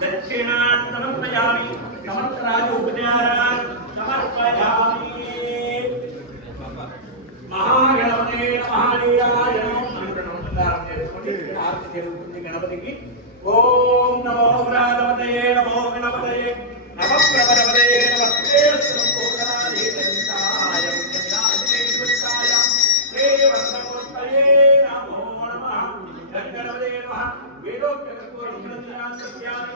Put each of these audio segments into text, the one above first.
दक्षिणान् समर्पयामि समर्थराज उपचारान् समर्पयामि महागणपते महावीराय नमः गणपति ओम नमो व्रातपतये नमो गणपतये नमः प्रभवतये नमस्ते संपूर्णाधिकन्ताय विज्ञानदेवताय देवसमूर्तये नमो नमः गणपतये नमः वेदोक्तकर्पूरस्यामि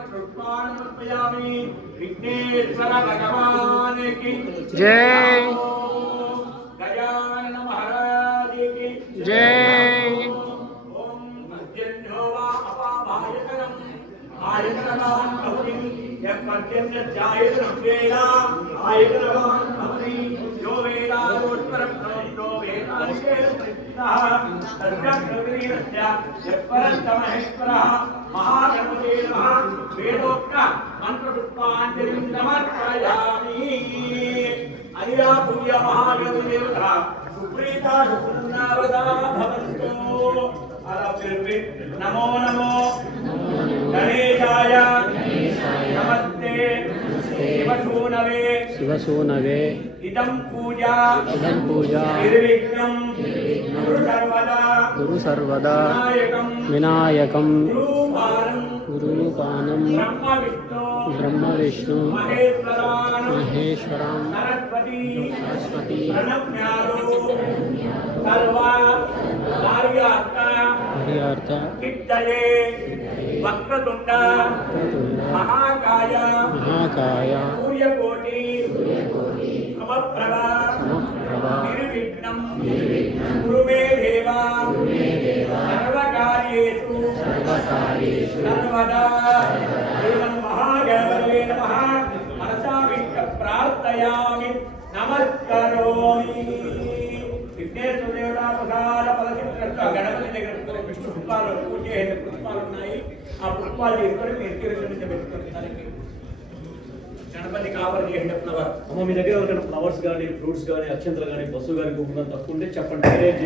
आदित्यप्यामि विघ्नेश्वर भगवान की जय गजानन महाराज की जय ओम मध्यन्यो वा अपाभायकरम् आयतनवान् भवति यः पर्जन्यस्यायतनं वेद आयतनवान् भवति यो वेदावोत्तरं यो वेदाधिकेतः तस्याग्रवीरस्य यः परन्तमहेश्वरः महागणपते नमः वेदोक्त मन्त्रपुष्पाञ्जलिं समर्पयामि अनिया पूज्य महागणदेवता सुप्रीता सुपुण्यवदा भवन्तु नमो नमो गणेशाय नमस्ते शिवसूनवे इदं पूजा निर्विघ्नं कुरु सर्वदा विनायकं गुरुपानं ब्रह्म विष्णु महेश्वरां सरस्वती कार्यार्थ वक्रतुंड महाकाय सूर्यकोटि समप्रभा निर्विघ्नं कुरु मे देवा सर्वकार्येषु सर्वदा एवं महागणपते नमः मनसा प्रार्थयामि नमस्करोमि विघ्नेश्वर देवता प्रसाद फलचित्र गणपति దగ్గర విష్ణు పుష్పాలు పూజ చేసే పుష్పాలు ఉన్నాయి ఆ పుష్పాలు తీసుకొని మీరు తీర్థం పెట్టుకుంటారు గణపతి కావర్ చేయండి ఫ్లవర్ అమ్మ మీ దగ్గర ఎవరికైనా ఫ్లవర్స్ కానీ ఫ్రూట్స్ కానీ అక్షంతలు కానీ పశువు కానీ కుటుంబం తక్కువ ఉంటే చెప్పండి అరేంజ్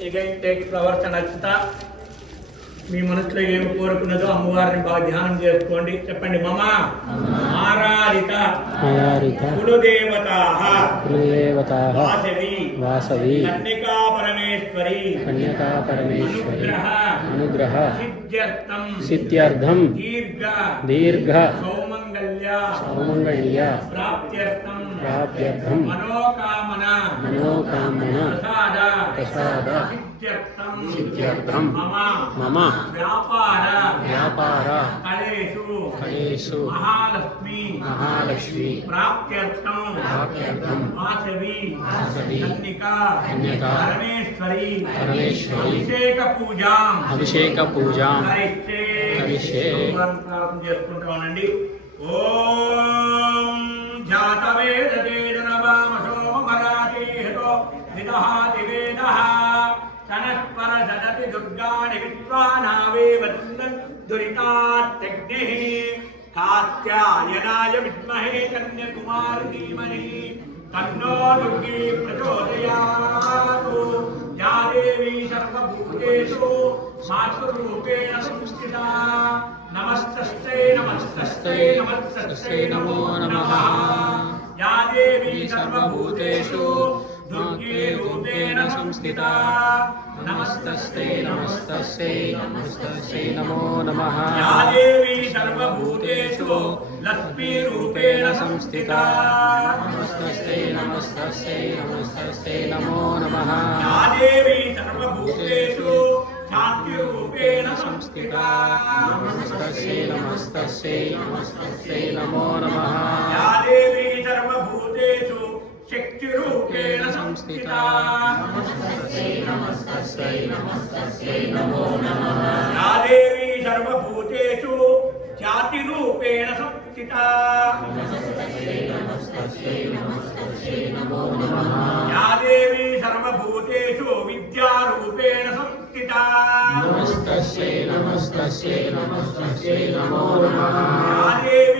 చేయండి టేక్ ఫ్లవర్స్ నచ్చుతా మీ మనసులో ఏమి కోరుకున్నదో అమ్మవారిని బాగా ధ్యానం చేసుకోండి చెప్పండి మమ ఆరాధిత కులదేవతాః వాసవి కన్యకా పరమేశ్వరి అనుగ్రహ సిద్ధ్యర్థం దీర్ఘ సౌమంగళ్య ప్రాప్త్యర్థం మనోకామన ప్రసాద సిద్ధ్యర్థం మమ వ్యాపార కళేషు మహాలక్ష్మి ప్రాప్త్యర్థం వాసవి కన్యకా పరమేశ్వరి అభిషేక పూజాం కరిష్యే ప్రార్థన చేసుకుంటామనండి ఓం జాతవేదదేజనవామసోమరాజేహతో నిదహాతి వేదః సనస్పర సదతి దుర్గాణి విద్వానావేవ దురితాత్యగ్నిః కాత్యాయనాయ విద్మహే కన్యకుమారి ధీమహి తన్నో దుర్గే ప్రచోదయాతు యా దేవీ సర్వభూతేషు మాతృరూపేణ సంస్థితా నమస్తస్తే నమో నమః యా దేవీ సర్వభూతేషు दुर्गे रूपेण संस्थिता नमस्तस्ते नमो नमः या देवी सर्वभूतेषु लक्ष्मी रूपेण संस्थिता नमस्तस्ते नमो नमः या देवी सर्वभूतेषु शांति रूपेण संस्थिता नमस्तस्ते नमो नमः या देवी सर्वभूतेषु शक्ति रूपेण संस्थिता नमस्तस्यै नमो नमः या देवी सर्वभूतेषु जाति रूपेण संस्थिता नमस्तस्यै नमो नमः या देवी सर्वभूतेषु विद्या रूपेण संस्थिता नमस्तस्यै नमो नमः या देवी